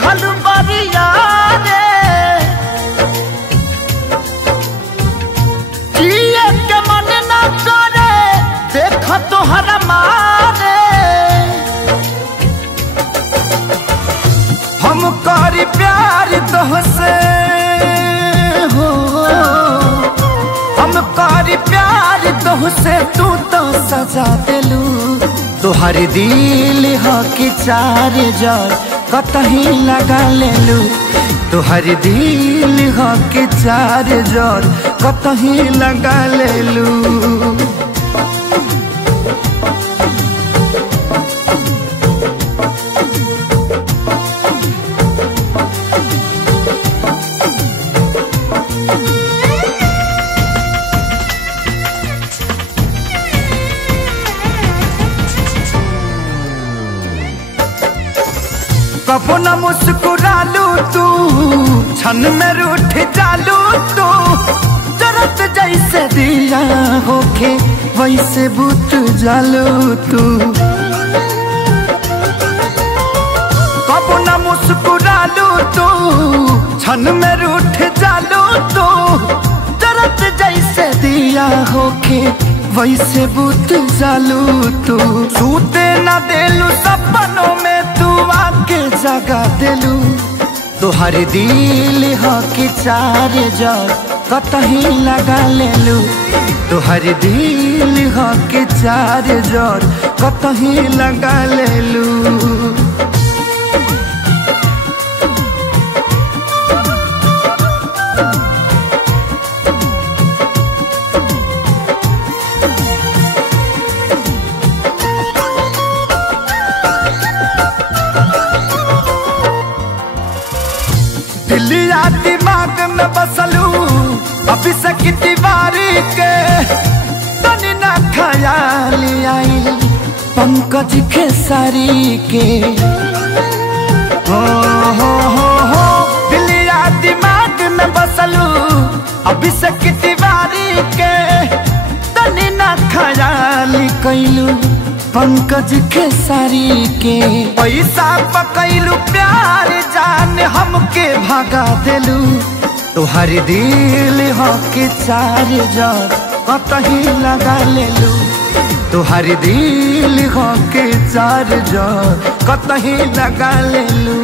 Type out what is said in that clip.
दिहल बरिया रे जिए के मन न करे देख तोहरा मारे हम करी प्यार तोहसे हो हम करी प्यार तोहसे तू तो सजा दिलू तोहर दिल हो कि चार जार कतही लगा लेलू तोहर दिल हो कि चार जार कतही लगा लेलू कबो न मुस्कुरालू तू क्षण में रूठ जालू तू जरत जैसे दिया होके वैसे बुत जालू तू कबो न मुस्कुरालू तू क्षण में रूठ जालू तू जरत जैसे दिया होके वैसे बुत जालू तू सूते न देलू सपनों में तू आके जगा दिलू तोहर दिल हो कि चार जार कतही लगा लेलू तोहर दिल हो कि चार जार कतही लगा लेलू दिलिया दिमाग में बसलू अभी से की दीवारी के तनी ना ख्याल आई पंकज खेसारी के हो दिलिया दिमाग में बसलू अभी से की दीवारी के तनी ना ख्याल कैलू पंकज खेसारी के पैसा पकैलू प्यार जान हमके भागा दिलू तोहर दिल हो कि चार जार कतही लगा लेलू तोहर दिल हो कि चार जार कतही लगा लेलू।